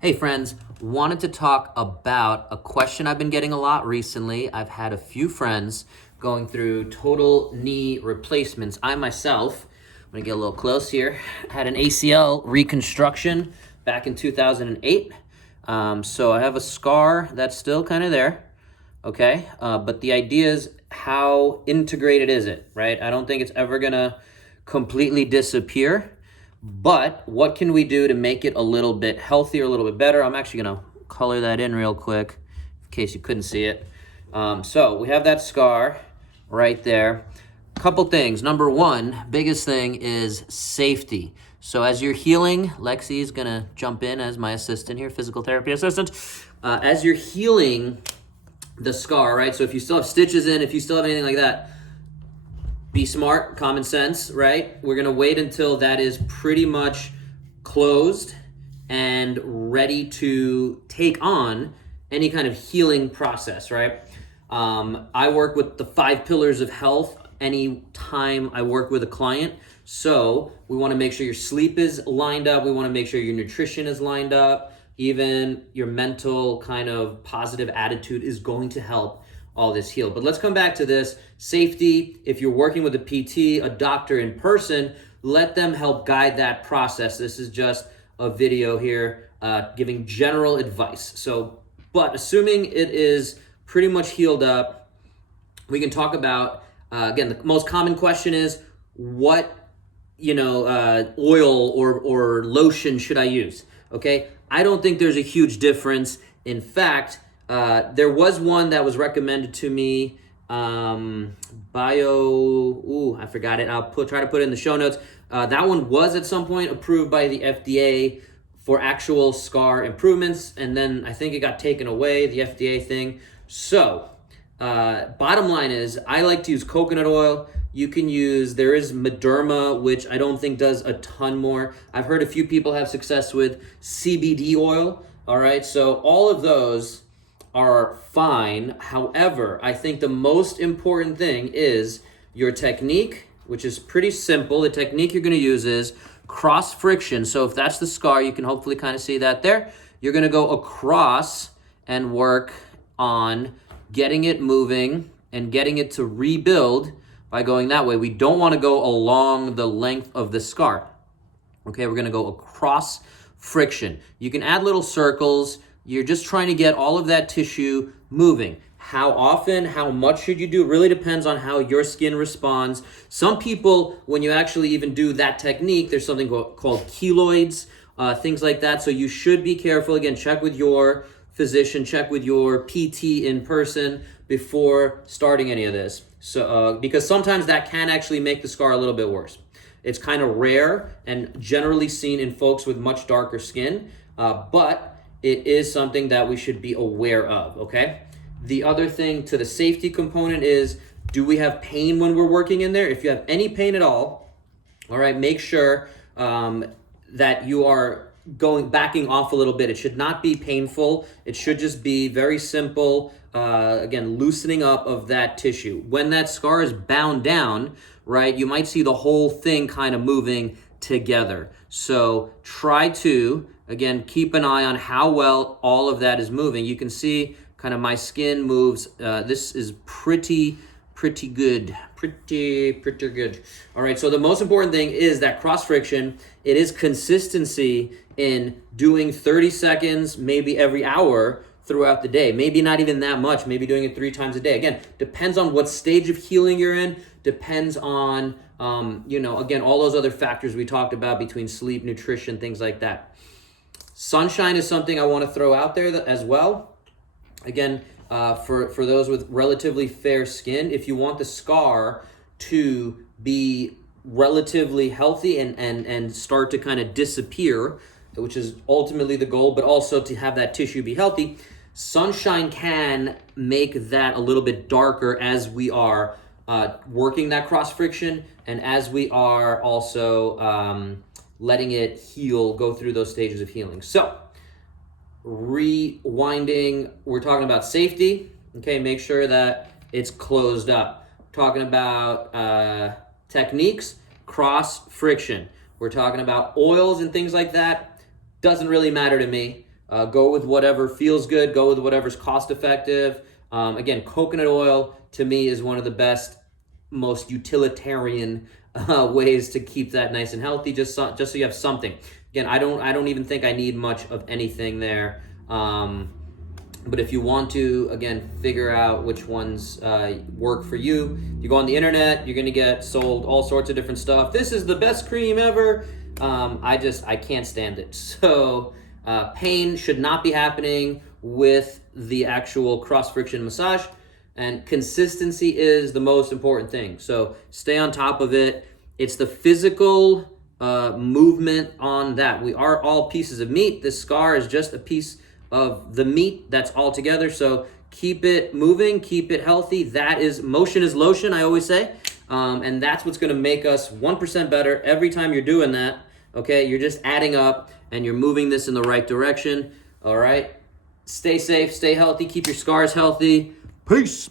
Hey friends, wanted to talk about a question I've been getting a lot recently. I've had a few friends going through total knee replacements. I myself, I'm gonna get a little close here, had an ACL reconstruction back in 2008. So I have a scar that's still kind of there, okay? But the idea is, how integrated is it, right? I don't think it's ever gonna completely disappear. But what can we do to make it a little bit healthier, a little bit better? I'm actually gonna color that in real quick in case you couldn't see it. So we have that scar right there. Couple things. Number one, biggest thing is safety. So as you're healing, Lexi is gonna jump in as my assistant here, physical therapy assistant. As you're healing the scar, right? So if you still have stitches in, if you still have anything like that, be smart, common sense, right? We're gonna wait until that is pretty much closed and ready to take on any kind of healing process, right? I work with the 5 pillars of health anytime I work with a client. So we wanna make sure your sleep is lined up. We wanna make sure your nutrition is lined up. Even your mental kind of positive attitude is going to help all this heal. But let's come back to this. Safety, if you're working with a PT, a doctor in person, let them help guide that process. This is just a video here giving general advice. So, but assuming it is pretty much healed up, we can talk about, again, the most common question is, what oil or lotion should I use? Okay, I don't think there's a huge difference. In fact, there was one that was recommended to me, I forgot it. I'll try to put it in the show notes. That one was at some point approved by the FDA for actual scar improvements, and then I think it got taken away, the FDA thing. So, bottom line is, I like to use coconut oil. You can use, there is Mederma, which I don't think does a ton more. I've heard a few people have success with CBD oil. All right, so all of those are fine. However, I think the most important thing is your technique, which is pretty simple. The technique you're gonna use is cross friction. So if that's the scar, you can hopefully kind of see that there. You're gonna go across and work on getting it moving and getting it to rebuild by going that way. We don't wanna go along the length of the scar. Okay, we're gonna go across friction. You can add little circles. You're just trying to get all of that tissue moving. How often, how much should you do? It really depends on how your skin responds. Some people, when you actually even do that technique, there's something called keloids, things like that. So you should be careful. Again, check with your physician, check with your PT in person before starting any of this. So, because sometimes that can actually make the scar a little bit worse. It's kind of rare and generally seen in folks with much darker skin, but it is something that we should be aware of, okay? The other thing to the safety component is, do we have pain when we're working in there? If you have any pain at all right, make sure that you are backing off a little bit. It should not be painful. It should just be very simple, again, loosening up of that tissue. When that scar is bound down, right, you might see the whole thing kind of moving together. So try to, again, keep an eye on how well all of that is moving. You can see kind of my skin moves. This is pretty good. Pretty good. All right, so the most important thing is that cross friction. It is consistency in doing 30 seconds, maybe every hour throughout the day. Maybe not even that much, maybe doing it 3 times a day. Again, depends on what stage of healing you're in, depends on, again, all those other factors we talked about between sleep, nutrition, things like that. Sunshine is something I want to throw out there as well. Again, for those with relatively fair skin, if you want the scar to be relatively healthy and start to kind of disappear, which is ultimately the goal, but also to have that tissue be healthy, sunshine can make that a little bit darker as we are working that cross friction and as we are also letting it heal, go through those stages of healing. So, rewinding, we're talking about safety. Okay, make sure that it's closed up. We're talking about techniques, cross friction. We're talking about oils and things like that. Doesn't really matter to me. Go with whatever feels good. Go with whatever's cost effective. Again, coconut oil to me is one of the best, most utilitarian ways to keep that nice and healthy. Just so you have something. Again, I don't even think I need much of anything there. But if you want to, again, figure out which ones work for you, you go on the internet, you're going to get sold all sorts of different stuff. This is the best cream ever. I can't stand it. So pain should not be happening with the actual cross-friction massage. And consistency is the most important thing. So stay on top of it. It's the physical movement on that. We are all pieces of meat. This scar is just a piece of the meat that's all together. So keep it moving, keep it healthy. That is, motion is lotion, I always say. And that's what's going to make us 1% better every time you're doing that. Okay, you're just adding up and you're moving this in the right direction. All right, stay safe, stay healthy, keep your scars healthy. Peace.